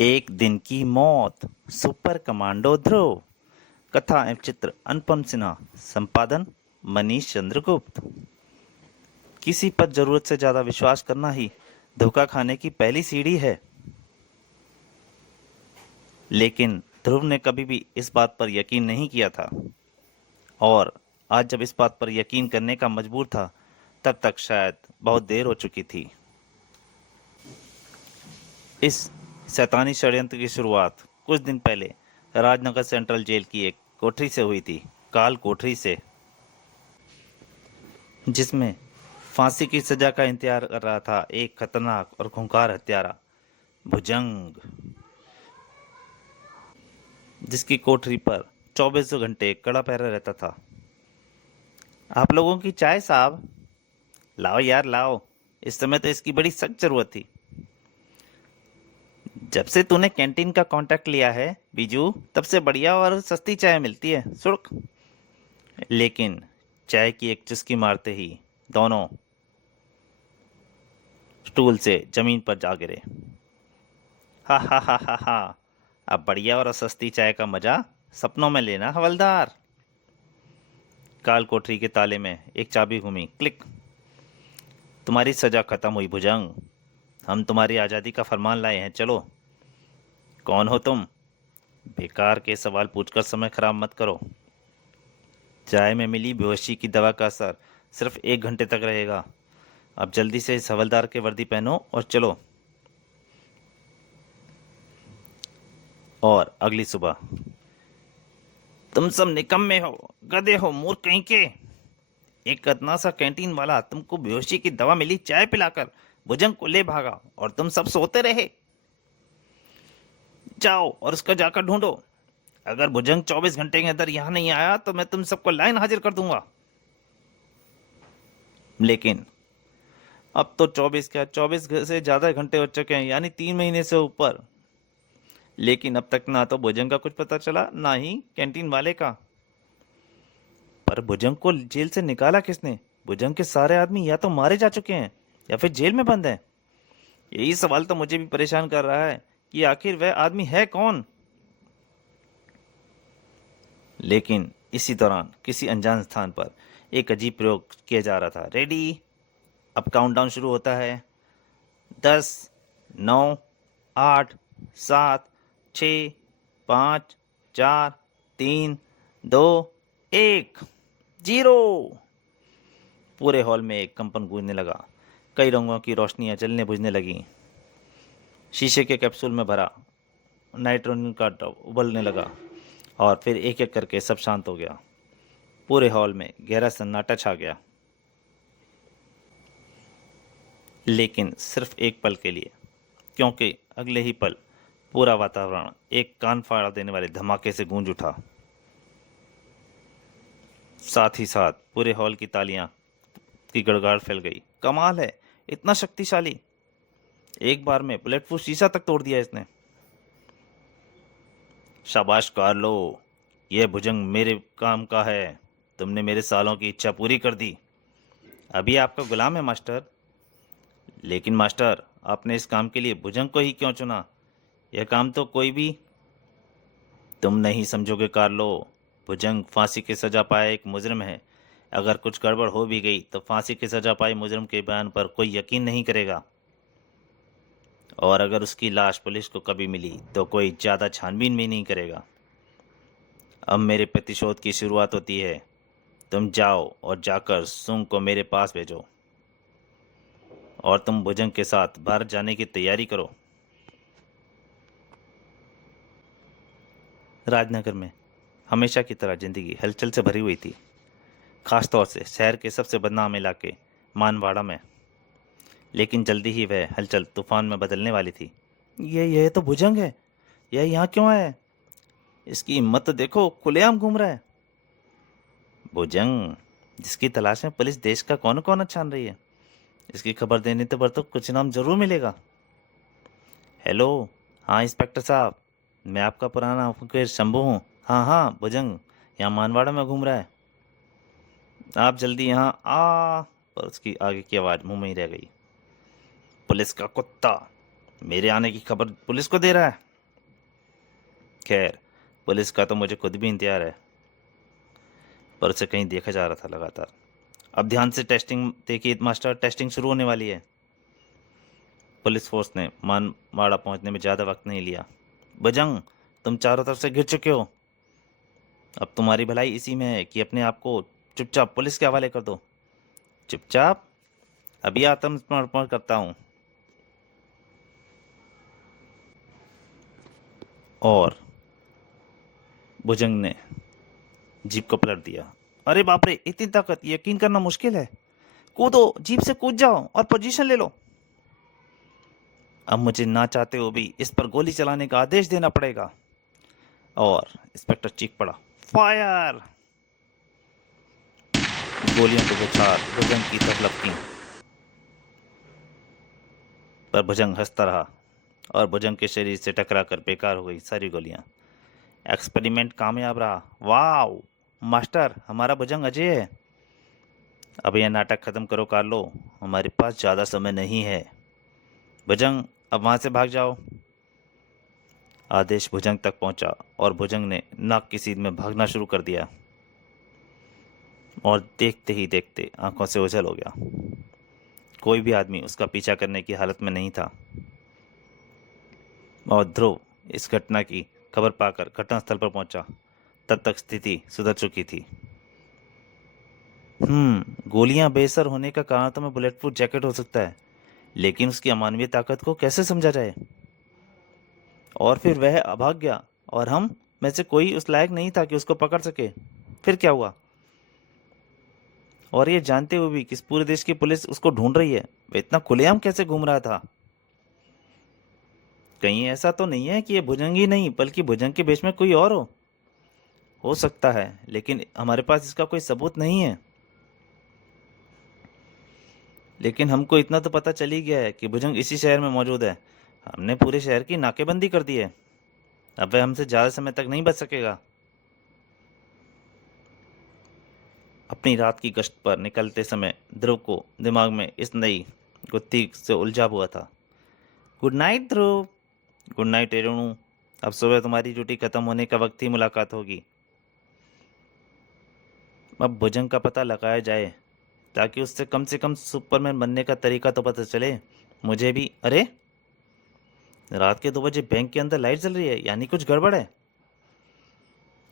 एक दिन की मौत, सुपर कमांडो ध्रुव। कथा एवं चित्र अनुपम सिन्हा। संपादन मनीष चंद्रगुप्त। किसी पर जरूरत से ज्यादा विश्वास करना ही धोखा खाने की पहली सीढ़ी है। लेकिन ध्रुव ने कभी भी इस बात पर यकीन नहीं किया था, और आज जब इस बात पर यकीन करने का मजबूर था, तब तक शायद बहुत देर हो चुकी थी। इस शैतानी षड्यंत्र की शुरुआत कुछ दिन पहले राजनगर सेंट्रल जेल की एक कोठरी से हुई थी। काल कोठरी से, जिसमें फांसी की सजा का इंतजार कर रहा था एक खतरनाक और खूंखार हत्यारा, भुजंग, जिसकी कोठरी पर 24 घंटे कड़ा पहरा रहता था। आप लोगों की चाय साहब। लाओ यार लाओ, इस समय तो इसकी बड़ी सख्त जरूरत थी। जब से तूने कैंटीन का कांटेक्ट लिया है बीजू, तब से बढ़िया और सस्ती चाय मिलती है, सुर्ख। लेकिन चाय की एक चुस्की मारते ही दोनों स्टूल से जमीन पर जा गिरे। हा हा हा हा हा। अब बढ़िया और सस्ती चाय का मजा सपनों में लेना हवलदार। काल कोठरी के ताले में एक चाबी घूमी, क्लिक। तुम्हारी सजा खत्म हुई भुजंग। हम तुम्हारी आजादी का फरमान लाए हैं, चलो। कौन हो तुम? बेकार के सवाल पूछकर समय खराब मत करो। चाय में मिली बेहोशी की दवा का असर सिर्फ 1 घंटे तक रहेगा। अब जल्दी से इस हवलदार के वर्दी पहनो और चलो। और अगली सुबह, तुम सब निकम्मे हो, गधे हो, मूर्ख कहीं के। एक कतना सा कैंटीन वाला तुमको बेहोशी की दवा मिली चाय पिलाकर भुजंग को ले भागा, और तुम सब सोते रहे। जाओ और उसका जाकर ढूंढो। अगर भुजंग 24 घंटे के अंदर यहां नहीं आया तो मैं तुम सबको लाइन हाजिर कर दूंगा। लेकिन अब तो 24 क्या, 24 से ज्यादा घंटे हो चुके हैं, यानी 3 महीने से ऊपर। लेकिन अब तक ना तो भुजंग का कुछ पता चला, ना ही कैंटीन वाले का। पर भुजंग को जेल से निकाला किसने? भुजंग के सारे आदमी या तो मारे जा चुके हैं या फिर जेल में बंद हैं। यही सवाल तो मुझे भी परेशान कर रहा है कि आखिर वह आदमी है कौन। लेकिन इसी दौरान किसी अनजान स्थान पर एक अजीब प्रयोग किया जा रहा था। रेडी, अब काउंटडाउन शुरू होता है। 10, 9, 8, 7, 6, 5, 4, 3, 2, 1, 0। पूरे हॉल में एक कंपन गूंजने लगा। कई रंगों की रोशनियां जलने बुझने लगीं। शीशे के कैप्सूल में भरा नाइट्रोजन का ड्रॉप उबलने लगा, और फिर एक एक करके सब शांत हो गया। पूरे हॉल में गहरा सन्नाटा छा गया। लेकिन सिर्फ एक पल के लिए, क्योंकि अगले ही पल पूरा वातावरण एक कान फाड़ देने वाले धमाके से गूंज उठा। साथ ही साथ पूरे हॉल की तालियां की गड़गड़ फैल गई। कमाल है, इतना शक्तिशाली! एक बार में बुलेट प्रूफ शीशा तक तोड़ दिया इसने। शाबाश कार्लो, यह भुजंग मेरे काम का है। तुमने मेरे सालों की इच्छा पूरी कर दी। अभी आपका गुलाम है मास्टर। लेकिन मास्टर, आपने इस काम के लिए भुजंग को ही क्यों चुना? यह काम तो कोई भी। तुम नहीं समझोगे कार्लो। भुजंग फांसी की सजा पाया एक मुजरिम है। अगर कुछ गड़बड़ हो भी गई तो फांसी की सजा पाए मुजरिम के बयान पर कोई यकीन नहीं करेगा। और अगर उसकी लाश पुलिस को कभी मिली तो कोई ज्यादा छानबीन भी नहीं करेगा। अब मेरे प्रतिशोध की शुरुआत होती है। तुम जाओ और जाकर सुंग को मेरे पास भेजो, और तुम भुजंग के साथ भारत जाने की तैयारी करो। राजनगर में हमेशा की तरह जिंदगी हलचल से भरी हुई थी, खासतौर से शहर के सबसे बदनाम इलाके मानवाड़ा में। लेकिन जल्दी ही वह हलचल तूफान में बदलने वाली थी। ये तो भुजंग है। यह यहाँ क्यों आया है? इसकी हिम्मत तो देखो, खुलेआम घूम रहा है। भुजंग, जिसकी तलाश में पुलिस देश का कौन कौन छान रही है, इसकी खबर देने पर तो कुछ इनाम जरूर मिलेगा। हेलो, हाँ इंस्पेक्टर साहब, मैं आपका पुराना मुखबिर शंभू हूँ। हाँ हाँ भुजंग यहाँ मानवाड़ा में घूम रहा है। आप जल्दी यहाँ आ। पर उसकी आगे की आवाज़ मुंह में ही रह गई। पुलिस का कुत्ता मेरे आने की खबर पुलिस को दे रहा है। खैर, पुलिस का तो मुझे खुद भी इंतजार है, पर उसे कहीं देखा जा रहा था लगातार। अब ध्यान से टेस्टिंग देखिए मास्टर, टेस्टिंग शुरू होने वाली है। पुलिस फोर्स ने मानवाड़ा पहुंचने में ज़्यादा वक्त नहीं लिया। बजंग, तुम चारों तरफ से घिर चुके हो। अब तुम्हारी भलाई इसी में है कि अपने आप को चुपचाप पुलिस के हवाले कर दो। चुपचाप? अभी आत्मसमर्पण करता हूँ। और भुजंग ने जीप को पलट दिया। अरे बाप रे, इतनी ताकत, यकीन करना मुश्किल है। कूदो, जीप से कूद जाओ और पोजीशन ले लो। अब मुझे ना चाहते हो भी इस पर गोली चलाने का आदेश देना पड़ेगा। और इंस्पेक्टर चीख पड़ा, फायर! गोलियों के बौछार भुजंग की तरफ लपकीं, पर भुजंग हंसता रहा और भुजंग के शरीर से टकराकर बेकार हो गई सारी गोलियां। एक्सपेरिमेंट कामयाब रहा। वाओ मास्टर, हमारा भुजंग अजय है। अब यह नाटक खत्म करो कार्लो, हमारे पास ज़्यादा समय नहीं है। भुजंग, अब वहां से भाग जाओ। आदेश भुजंग तक पहुंचा और भुजंग ने नाक की सीध में भागना शुरू कर दिया, और देखते ही देखते आंखों से ओझल हो गया। कोई भी आदमी उसका पीछा करने की हालत में नहीं था। और ध्रुव इस घटना की खबर पाकर घटनास्थल पर पहुंचा। तब तक स्थिति सुधर चुकी थी। गोलियां बेअसर होने का कारण तो मैं बुलेट प्रूफ जैकेट हो सकता है, लेकिन उसकी अमानवीय ताकत को कैसे समझा जाए? और फिर वह भाग गया और हम में से कोई उस लायक नहीं था कि उसको पकड़ सके। फिर क्या हुआ? और ये जानते हुए भी कि इस पूरे देश की पुलिस उसको ढूंढ रही है, वह इतना खुलेआम कैसे घूम रहा था? कहीं ऐसा तो नहीं है कि ये भुजंग ही नहीं बल्कि भुजंग के भेष में कोई और हो सकता है, लेकिन हमारे पास इसका कोई सबूत नहीं है। लेकिन हमको इतना तो पता चल ही गया है कि भुजंग इसी शहर में मौजूद है। हमने पूरे शहर की नाकेबंदी कर दी है। अब वह हमसे ज़्यादा समय तक नहीं बच सकेगा। अपनी रात की गश्त पर निकलते समय ध्रुव को दिमाग में इस नई गुत्थी से उलझा हुआ था। Good night Dhruv. Good night Renu. अब सुबह तुम्हारी ड्यूटी खत्म होने का वक्त ही मुलाकात होगी। अब भुजंग का पता लगाया जाए ताकि उससे कम से कम सुपरमैन बनने का तरीका तो पता चले मुझे भी। अरे, रात के 2 बजे बैंक के अंदर लाइट जल रही है, यानी कुछ गड़बड़ है।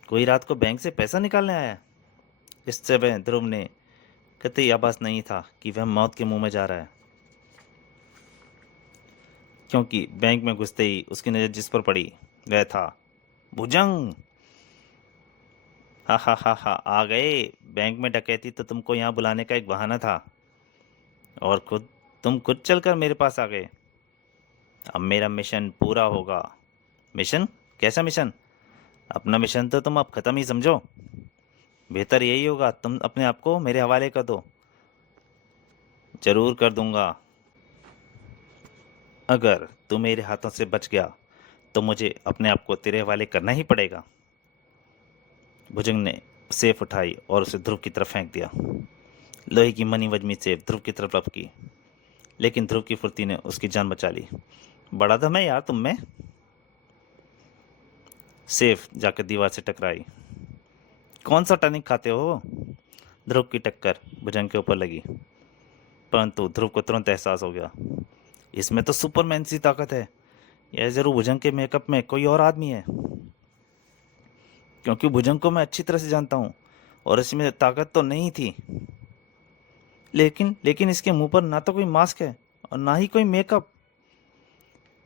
कोई रात को बैंक से पैसा निकालने आया। इससे वह ध्रुव ने कतई आभास नहीं था कि वह मौत के मुंह में जा रहा है, क्योंकि बैंक में घुसते ही उसकी नज़र जिस पर पड़ी वह था भुजंग। हा हा हा हा, आ गए। बैंक में डकैती तो तुमको यहाँ बुलाने का एक बहाना था, और तुम खुद चलकर मेरे पास आ गए। अब मेरा मिशन पूरा होगा। मिशन? कैसा मिशन? अपना मिशन तो तुम अब खत्म ही समझो। बेहतर यही होगा तुम अपने आप को मेरे हवाले कर दो। जरूर कर दूंगा। अगर तू मेरे हाथों से बच गया तो मुझे अपने आप को तेरे हवाले करना ही पड़ेगा। भुजंग ने सेफ उठाई और उसे ध्रुव की तरफ फेंक दिया। लोहे की मनी वजमी सेफ ध्रुव की तरफ लपकी, लेकिन ध्रुव की फुर्ती ने उसकी जान बचा ली। बड़ा दम है यार तुम में। सेफ जाकर दीवार से टकराई। कौन सा टॉनिक खाते हो? ध्रुव की टक्कर भुजंग के ऊपर लगी, परंतु ध्रुव को तुरंत एहसास हो गया, इसमें तो सुपरमैन सी ताकत है। यह जरूर भुजंग के मेकअप में कोई और आदमी है, क्योंकि भुजंग को मैं अच्छी तरह से जानता हूँ और इसमें ताकत तो नहीं थी। लेकिन इसके मुंह पर ना तो कोई मास्क है और ना ही कोई मेकअप,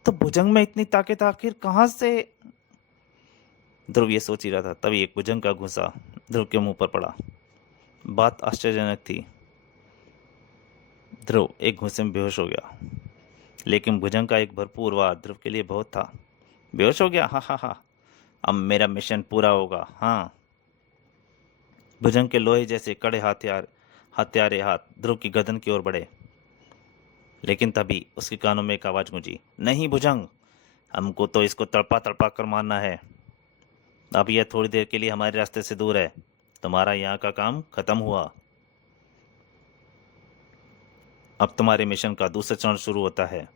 तो भुजंग में इतनी ताकत आखिर कहाँ से? ध्रुव ये सोच ही रहा था, तभी एक भुजंग का घुसा ध्रुव के मुंह पर पड़ा। बात आश्चर्यजनक थी। ध्रुव एक घूंसे में बेहोश हो गया, लेकिन भुजंग का एक भरपूर वार ध्रुव के लिए बहुत था। बेहोश हो गया? हा हा हा, अब मेरा मिशन पूरा होगा। हाँ। भुजंग के लोहे जैसे कड़े हत्यारे हाथ ध्रुव की गर्दन की ओर बढ़े, लेकिन तभी उसके कानों में एक आवाज गूंजी, नहीं भुजंग, हमको तो इसको तड़पा तड़पा कर मारना है। अब यह थोड़ी देर के लिए हमारे रास्ते से दूर है। तुम्हारा यहाँ का काम खत्म हुआ। अब तुम्हारे मिशन का दूसरा चरण शुरू होता है।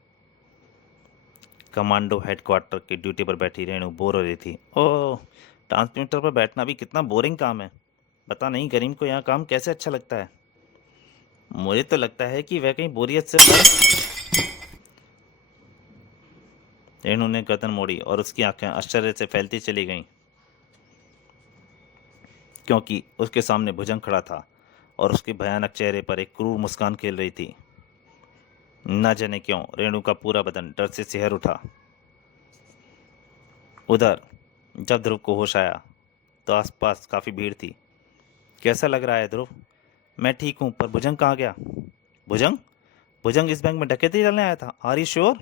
कमांडो हेडक्वार्टर की ड्यूटी पर बैठी रेणु बोर हो रही थी। ओह, ट्रांसमीटर पर बैठना भी कितना बोरिंग काम है। पता नहीं करीम को यहाँ काम कैसे अच्छा लगता है। मुझे तो लगता है कि वह कहीं बोरियत से मर। रेणु ने गर्दन मोड़ी और उसकी आंखें आश्चर्य से फैलती चली गईं, क्योंकि उसके सामने भुजंग खड़ा था और उसके भयानक चेहरे पर एक क्रूर मुस्कान खेल रही थी। न जाने क्यों रेणु का पूरा बदन डर से सिहर उठा। उधर जब ध्रुव को होश आया तो आसपास काफी भीड़ थी। कैसा लग रहा है ध्रुव? मैं ठीक हूँ, पर भुजंग कहाँ गया? भुजंग? भुजंग इस बैंक में डकैती डालने आया था? Are you sure?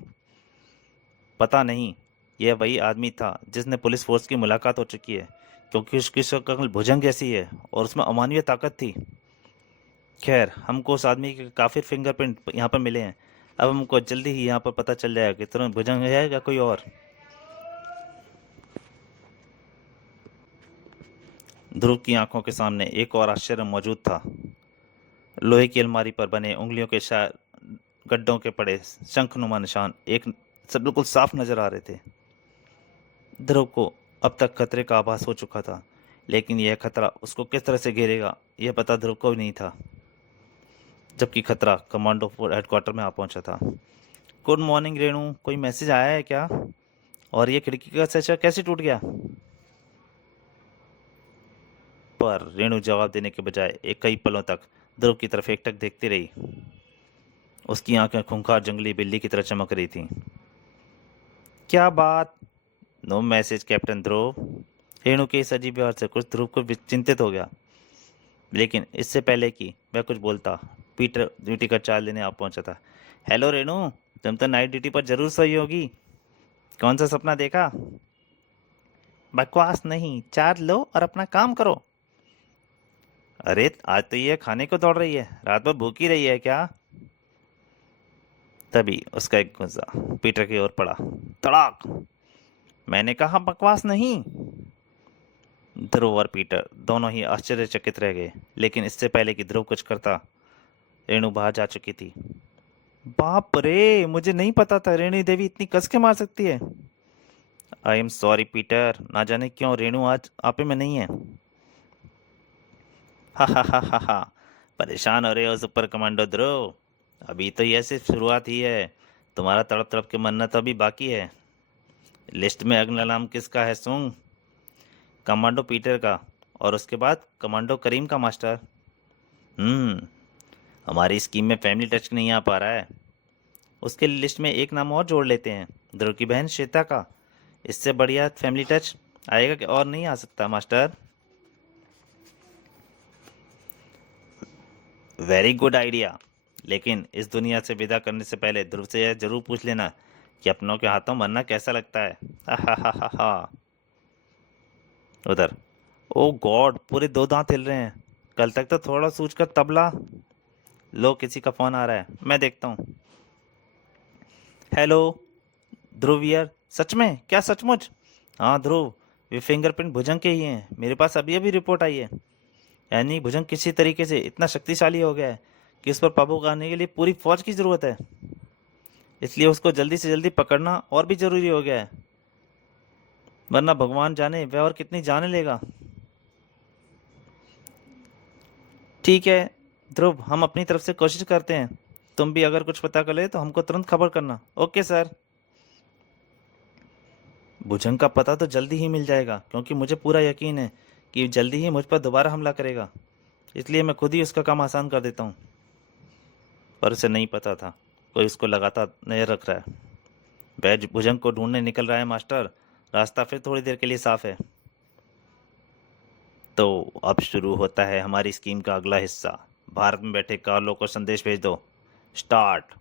पता नहीं। यह वही आदमी था जिसने पुलिस फोर्स की मुलाकात हो चुकी है, क्योंकि उसकी शक्ल भुजंग जैसी है और उसमें अमानवीय ताकत थी। खैर, हमको उस आदमी के काफी फिंगरप्रिंट यहाँ पर मिले हैं। अब हमको जल्दी ही यहाँ पर पता चल जाएगा कि तुरंत भुजंग है या कोई और। ध्रुव की आंखों के सामने एक और आश्चर्य मौजूद था। लोहे की अलमारी पर बने उंगलियों के गड्ढों के पड़े शंखनुमा निशान एक सब बिल्कुल साफ नजर आ रहे थे। ध्रुव को अब तक खतरे का आभास हो चुका था, लेकिन यह खतरा उसको किस तरह से घेरेगा यह पता ध्रुव को भी नहीं था, जबकि खतरा कमांडो हेडक्वार्टर में आ पहुंचा था। गुड मॉर्निंग रेणु, कोई मैसेज आया है क्या? और ये खिड़की का शीशा कैसे टूट गया? पर रेणु जवाब देने के बजाय एक कई पलों तक ध्रुव की तरफ एकटक देखती रही। उसकी आंखें खूंखार जंगली बिल्ली की तरह चमक रही थीं। क्या बात? नो मैसेज कैप्टन ध्रुव। रेणु के इस अजीब व्यवहार से कुछ ध्रुव को चिंतित हो गया, लेकिन इससे पहले कि वह कुछ बोलता, पीटर ड्यूटी का चार्ज लेने आ पहुंचा था। हेलो रेणु, तुम तो नाइट ड्यूटी पर जरूर सोई होगी। कौन सा सपना देखा? बकवास नहीं, चार्ज लो और अपना काम करो। अरे आज तो ये खाने को दौड़ रही है, रात भर भूखी रही है क्या? तभी उसका एक गुस्सा पीटर की ओर पड़ा। तड़ाक! मैंने कहा बकवास नहीं। ध्रुव और पीटर दोनों ही आश्चर्यचकित रह गए, लेकिन इससे पहले कि ध्रुव कुछ करता, रेणु बाहर जा चुकी थी। बाप रे, मुझे नहीं पता था रेणु देवी इतनी कस के मार सकती है। आई एम सॉरी पीटर, ना जाने क्यों रेणु आज आपे में नहीं है। हा हा हा हा हा। परेशान हो रहे हो सुपर कमांडो ध्रुव? अभी तो यह सिर्फ शुरुआत ही है। तुम्हारा तड़प तड़प के मरना तो अभी बाकी है। लिस्ट में अगला नाम किसका है सुंग? कमांडो पीटर का, और उसके बाद कमांडो करीम का मास्टर। हम्म हमारी स्कीम में फैमिली टच नहीं आ पा रहा है। उसके लिस्ट में एक नाम और जोड़ लेते हैं, ध्रुव की बहन श्वेता का। इससे बढ़िया फैमिली टच आएगा कि और नहीं आ सकता मास्टर। वेरी गुड आइडिया, लेकिन इस दुनिया से विदा करने से पहले ध्रुव से यह जरूर पूछ लेना कि अपनों के हाथों मरना कैसा लगता है। हा हा हा हा हा। उधर, ओ गॉड, पूरे दो दांत हिल रहे हैं। कल तक तो थोड़ा सूझ कर तबला। लो, किसी का फोन आ रहा है, मैं देखता हूँ। हेलो ध्रुव यार, सच में? क्या सचमुच? हाँ ध्रुव, वे फिंगरप्रिंट भुजंग के ही हैं। मेरे पास अभी अभी रिपोर्ट आई है। यानी भुजंग किसी तरीके से इतना शक्तिशाली हो गया है कि उस पर काबू करने के लिए पूरी फौज की जरूरत है। इसलिए उसको जल्दी से जल्दी पकड़ना और भी जरूरी हो गया है, वरना भगवान जाने वह और कितनी जाने लेगा। ठीक है ध्रुव, हम अपनी तरफ से कोशिश करते हैं। तुम भी अगर कुछ पता कर ले तो हमको तुरंत खबर करना। Okay sir. भुजंग का पता तो जल्दी ही मिल जाएगा, क्योंकि मुझे पूरा यकीन है कि जल्दी ही मुझ पर दोबारा हमला करेगा। इसलिए मैं खुद ही उसका काम आसान कर देता हूँ। पर उसे नहीं पता था कोई उसको लगातार नजर रख रहा है। वह भुजंग को ढूंढने निकल रहा है मास्टर। रास्ता फिर थोड़ी देर के लिए साफ है। तो अब शुरू होता है हमारी स्कीम का अगला हिस्सा। भारत में बैठे कार्लो को संदेश भेज दो। स्टार्ट।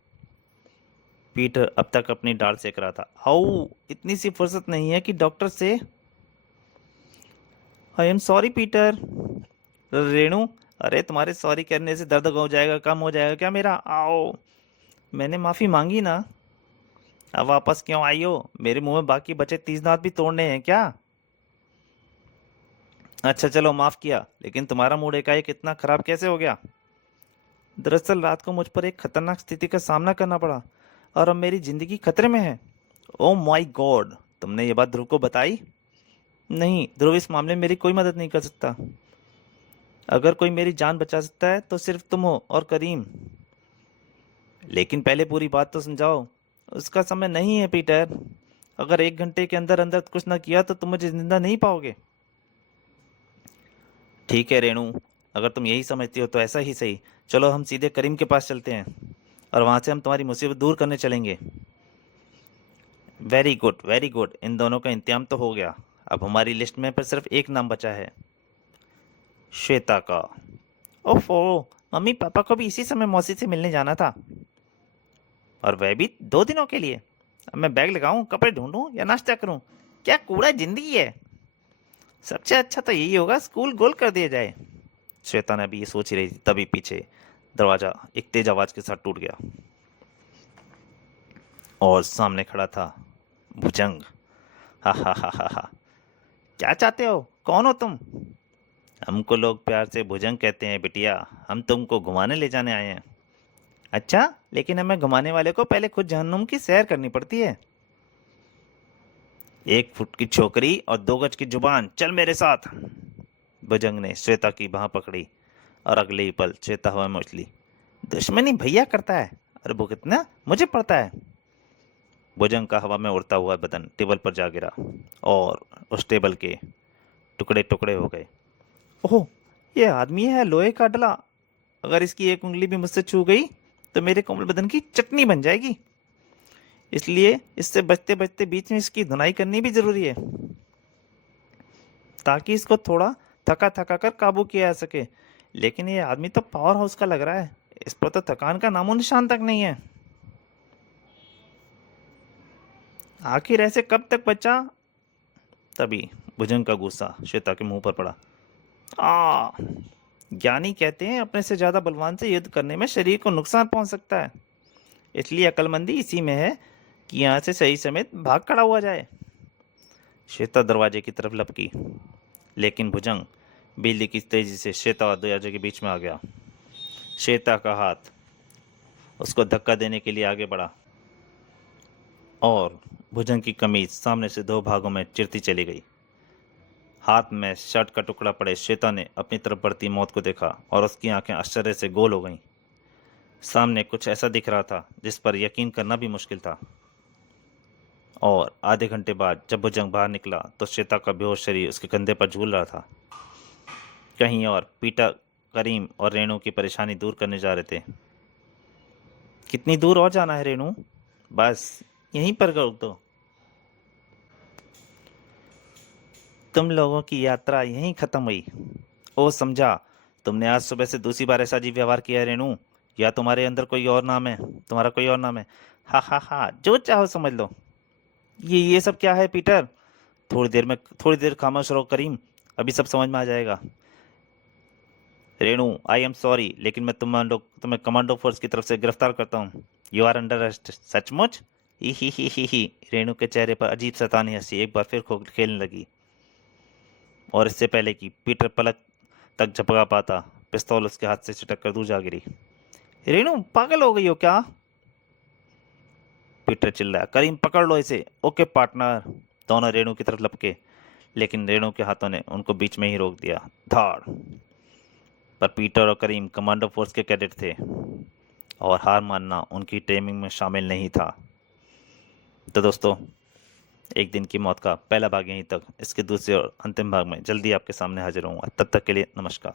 पीटर अब तक अपनी डाल सेक रहा था। आओ, इतनी सी फुर्सत नहीं है कि डॉक्टर से। I am sorry Peter. Renu, अरे तुम्हारे सॉरी करने से दर्द हो जाएगा, कम हो जाएगा क्या मेरा? आओ, मैंने माफी मांगी ना। अब वापस क्यों आई हो? मेरे मुंह में बाकी बचे 30 दांत भी तोड़ने हैं क्या? अच्छा चलो, माफ किया, लेकिन तुम्हारा मूड एकाएक इतना खराब कैसे हो गया? दरअसल रात को मुझ पर एक खतरनाक स्थिति का सामना करना पड़ा और अब मेरी जिंदगी खतरे में है। ओ माय गॉड, तुमने ये बात ध्रुव को बताई? नहीं, ध्रुव इस मामले में मेरी कोई मदद नहीं कर सकता। अगर कोई मेरी जान बचा सकता है तो सिर्फ तुम हो और करीम। लेकिन पहले पूरी बात तो समझाओ। उसका समय नहीं है पीटर। अगर 1 घंटे के अंदर अंदर कुछ ना किया तो तुम मुझे जिंदा नहीं पाओगे। ठीक है रेणु, अगर तुम यही समझती हो तो ऐसा ही सही। चलो हम सीधे करीम के पास चलते हैं और वहां से हम तुम्हारी मुसीबत दूर करने चलेंगे। वेरी गुड वेरी गुड, इन दोनों का इंतजाम तो हो गया। अब हमारी लिस्ट में पर सिर्फ एक नाम बचा है, श्वेता का। ओफो, मम्मी पापा को भी इसी समय मौसी से मिलने जाना था, और वह भी 2 दिनों के लिए। अब मैं बैग लगाऊं, कपड़े ढूंढूं या नाश्ता करूं? क्या कूड़ा जिंदगी है। सबसे अच्छा तो यही होगा स्कूल गोल कर दिया जाए। श्वेता ने अभी ये सोच ही रही थी, तभी पीछे दरवाजा एक तेज आवाज के साथ टूट गया और सामने खड़ा था भुजंग। हा हा हा हा हा। क्या चाहते हो? कौन हो तुम? हमको लोग प्यार से भुजंग कहते हैं बिटिया। हम तुमको घुमाने ले जाने आए हैं। अच्छा, लेकिन हमें घुमाने वाले को पहले खुद जहन्नुम की सैर करनी पड़ती है। 1 फुट की छोकरी और 2 गज की जुबान, चल मेरे साथ। भुजंग ने श्वेता की बाह पकड़ी और अगले ही पल श्वेता हवा में उछली। दुश्मनी भैया करता है और भुगतना मुझे पड़ता है। भुजंग का हवा में उड़ता हुआ बदन टेबल पर जा गिरा और उस टेबल के टुकड़े टुकड़े हो गए। ओह, ये आदमी है लोहे का डला। अगर इसकी एक उंगली भी मुझसे छू गई तो मेरे कोमल बदन की चटनी बन जाएगी। इसलिए इससे बचते बचते बीच में इसकी धुनाई करनी भी जरूरी है, ताकि इसको थोड़ा थका थका कर काबू किया जा सके। लेकिन ये आदमी तो पावर हाउस का लग रहा है। इस पर तो थकान का नामो निशान तक नहीं है। आखिर ऐसे कब तक बचा? तभी भुजंग का गुस्सा श्वेता के मुंह पर पड़ा। आ ज्ञानी कहते हैं अपने से ज्यादा बलवान से युद्ध करने में शरीर को नुकसान पहुंच सकता है। इसलिए अक्लमंदी इसी में है कि यहाँ से सही समेत भाग खड़ा हुआ जाए। श्वेता दरवाजे की तरफ लपकी, लेकिन भुजंग बिजली की तेजी से श्वेता और दरवाजे के बीच में आ गया। श्वेता का हाथ उसको धक्का देने के लिए आगे बढ़ा और भुजंग की कमीज सामने से 2 भागों में चिरती चली गई। हाथ में शर्ट का टुकड़ा पड़े श्वेता ने अपनी तरफ बढ़ती मौत को देखा और उसकी आंखें आश्चर्य से गोल हो गईं। सामने कुछ ऐसा दिख रहा था जिस पर यकीन करना भी मुश्किल था। और आधे घंटे बाद जब भुजंग बाहर निकला तो श्वेता का बेहोश शरीर उसके कंधे पर झूल रहा था। कहीं और पीटर, करीम और रेणु की परेशानी दूर करने जा रहे थे। कितनी दूर और जाना है रेणु? बस यहीं पर रोक दो। तुम लोगों की यात्रा यहीं खत्म हुई। ओ समझा, तुमने आज सुबह से दूसरी बार ऐसा अजीब व्यवहार किया है रेणु। या तुम्हारे अंदर कोई और नाम है? तुम्हारा कोई और नाम है? हा हा हा, जो चाहो समझ लो। ये सब क्या है पीटर? थोड़ी देर खामोश रहो करीम, अभी सब समझ में आ जाएगा। रेणु, आई एम सॉरी, लेकिन मैं तुम्हें कमांडो फोर्स की तरफ से गिरफ्तार करता हूँ। You are under arrest. सचमुच? ही। रेणु के चेहरे पर अजीब शैतानी हंसी एक बार फिर खेलने लगी, और इससे पहले कि पीटर पलक तक झपका पाता, पिस्तौल उसके हाथ से छिटक कर दूर जा गिरी। रेणु, पागल हो गई हो क्या? पीटर चिल्लाया। करीम, पकड़ लो इसे। Okay partner. दोनों रेणु की तरफ लपके, लेकिन रेणु के हाथों ने उनको बीच में ही रोक दिया। धाड़। पर पीटर और करीम कमांडो फोर्स के कैडेट थे और हार मानना उनकी ट्रेनिंग में शामिल नहीं था। तो दोस्तों, एक दिन की मौत का पहला भाग यहीं तक। इसके दूसरे और अंतिम भाग में जल्दी आपके सामने हाजिर होऊंगा। तब तक के लिए नमस्कार।